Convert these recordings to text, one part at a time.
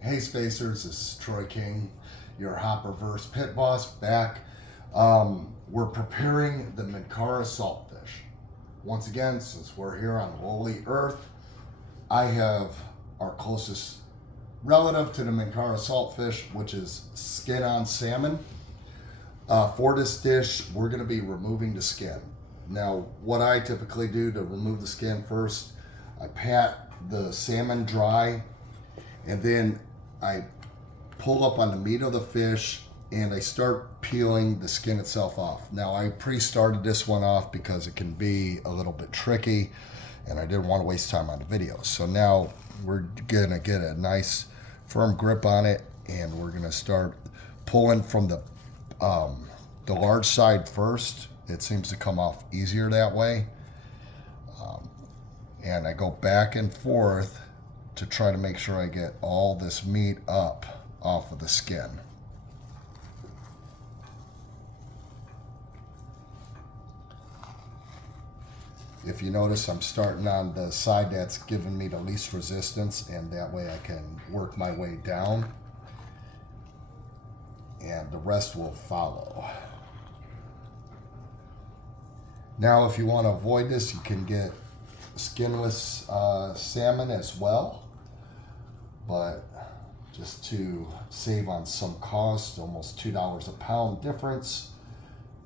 Hey Spacers, this is Troy King, your Hopperverse Pit Boss, back. We're preparing the Minkara saltfish. Once again, since we're here on lowly Earth, I have our closest relative to the Minkara saltfish, which is skin-on salmon. For this dish, we're going to be removing the skin. Now, what I typically do to remove the skin first, I pat the salmon dry, and then I pull up on the meat of the fish and I start peeling the skin itself off. Now, I pre-started this one off because it can be a little bit tricky and I didn't want to waste time on the video. So now we're gonna get a nice firm grip on it and we're gonna start pulling from the large side first. It seems to come off easier that way. And I go back and forth to try to make sure I get all this meat up off of the skin. If you notice, I'm starting on the side that's giving me the least resistance, and that way I can work my way down and the rest will follow. Now, if you want to avoid this, you can get skinless salmon as well. But just to save on some cost, almost $2 a pound difference,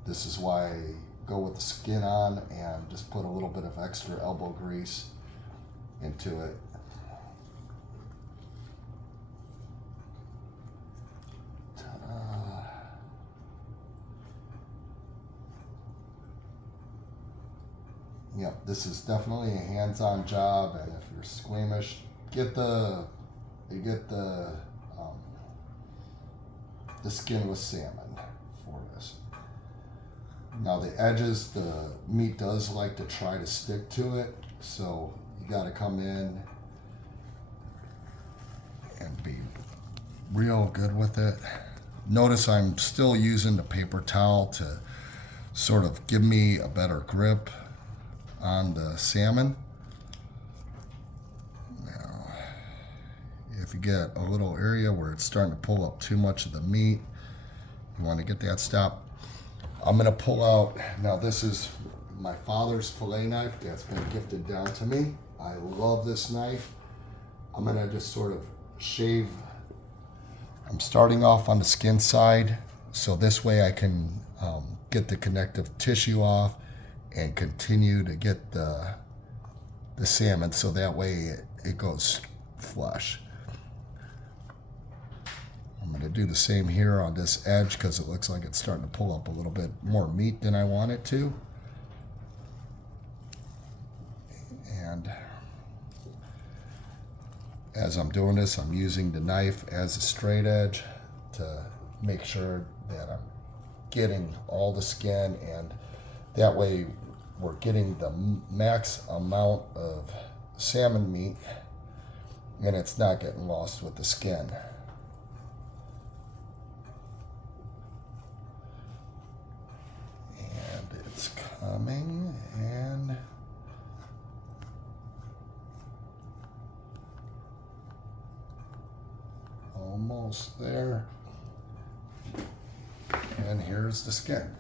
this is why I go with the skin on and just put a little bit of extra elbow grease into it. Ta-da. Yep, this is definitely a hands-on job, and if you're squeamish, get the skinless salmon for this. Now the edges, the meat does like to try to stick to it, so you got to come in and be real good with it. Notice I'm still using the paper towel to sort of give me a better grip on the salmon. If you get a little area where it's starting to pull up too much of the meat, you want to get that stopped. I'm going to pull out, now this is my father's fillet knife that's been gifted down to me. I love this knife. I'm going to just sort of shave. I'm starting off on the skin side, so this way I can get the connective tissue off and continue to get the salmon, so that way it goes flush. I'm going to do the same here on this edge because it looks like it's starting to pull up a little bit more meat than I want it to. And as I'm doing this, I'm using the knife as a straight edge to make sure that I'm getting all the skin, and that way we're getting the max amount of salmon meat and it's not getting lost with the skin. It's coming, and almost there. And here's the skin.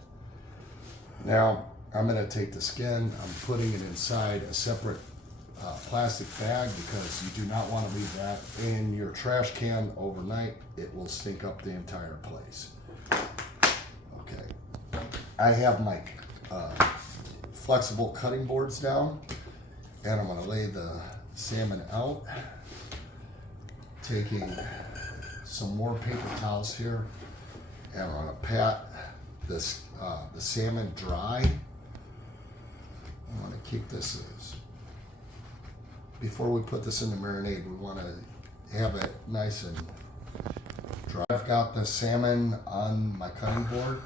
Now I'm going to take the skin, I'm putting it inside a separate plastic bag because you do not want to leave that in your trash can overnight. It will stink up the entire place. Okay, I have my flexible cutting boards down, and I'm going to lay the salmon out, taking some more paper towels here, and I'm going to pat this the salmon dry. I want to keep this as, before we put this in the marinade, we want to have it nice and dry. I've got the salmon on my cutting board.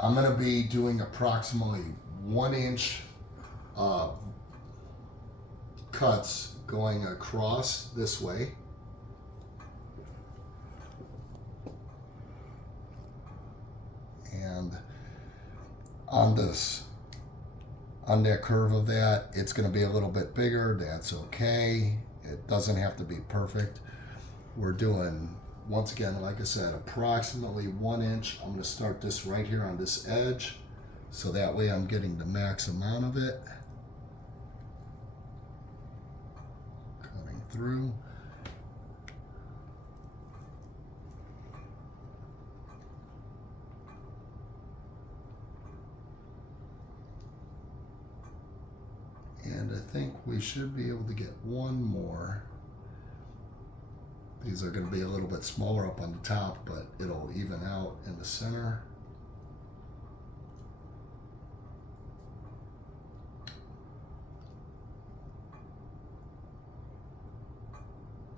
I'm going to be doing approximately 1 inch cuts going across this way. And on that curve of that, it's going to be a little bit bigger. That's okay. It doesn't have to be perfect. we're doing, once again, like I said, approximately 1 inch. I'm going to start this right here on this edge, so that way I'm getting the max amount of it. Coming through. And I think we should be able to get one more. These are going to be a little bit smaller up on the top, but it'll even out in the center.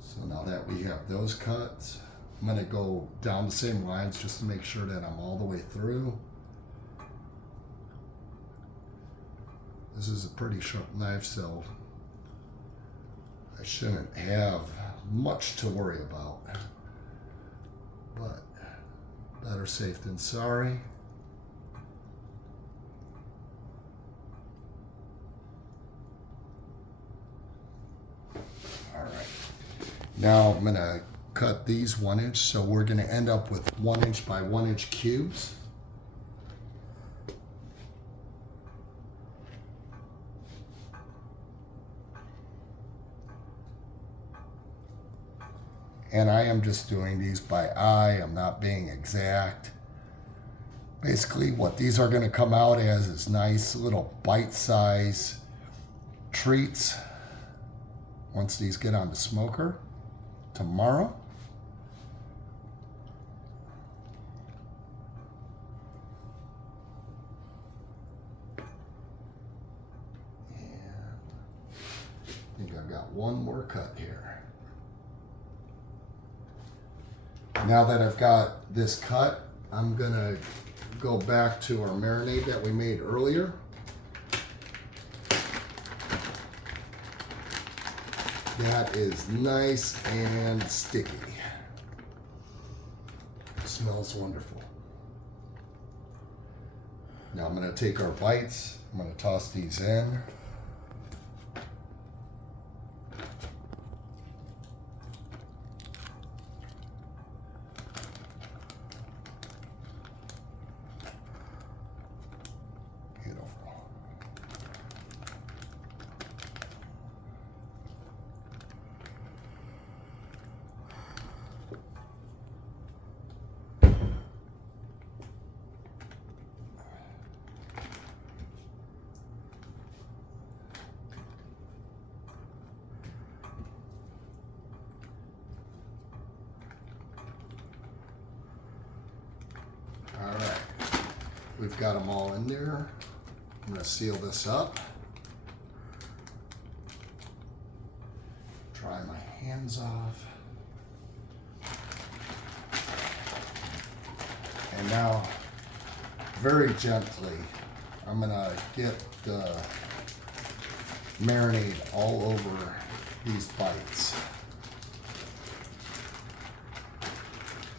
So now that we have those cuts, I'm going to go down the same lines just to make sure that I'm all the way through. This is a pretty sharp knife, so I shouldn't have much to worry about, but better safe than sorry. All right, now I'm gonna cut these 1 inch, so we're gonna end up with 1 inch by 1 inch cubes. And I am just doing these by eye. I'm not being exact. Basically, what these are going to come out as is nice little bite-size treats once these get on the smoker tomorrow. And I think I've got one more cut here. Now that I've got this cut, I'm gonna go back to our marinade that we made earlier. That is nice and sticky. It smells wonderful. Now I'm gonna take our bites, I'm gonna toss these in. All right, we've got them all in there. I'm going to seal this up. Dry my hands off. And now, very gently, I'm going to get the marinade all over these bites.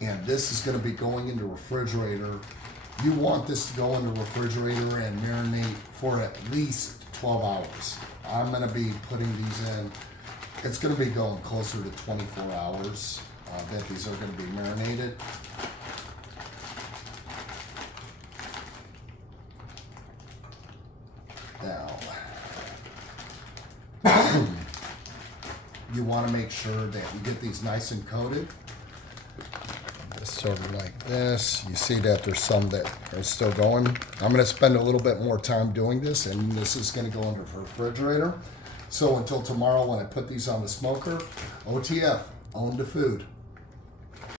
And this is going to be going into the refrigerator. You want this to go in the refrigerator and marinate for at least 12 hours. I'm going to be putting these in. It's going to be going closer to 24 hours that these are going to be marinated. Now, you want to make sure that you get these nice and coated. Sort of like this. You see that there's some that are still going. I'm going to spend a little bit more time doing this, and this is going to go into the refrigerator. So until tomorrow when I put these on the smoker, OTF, own the food.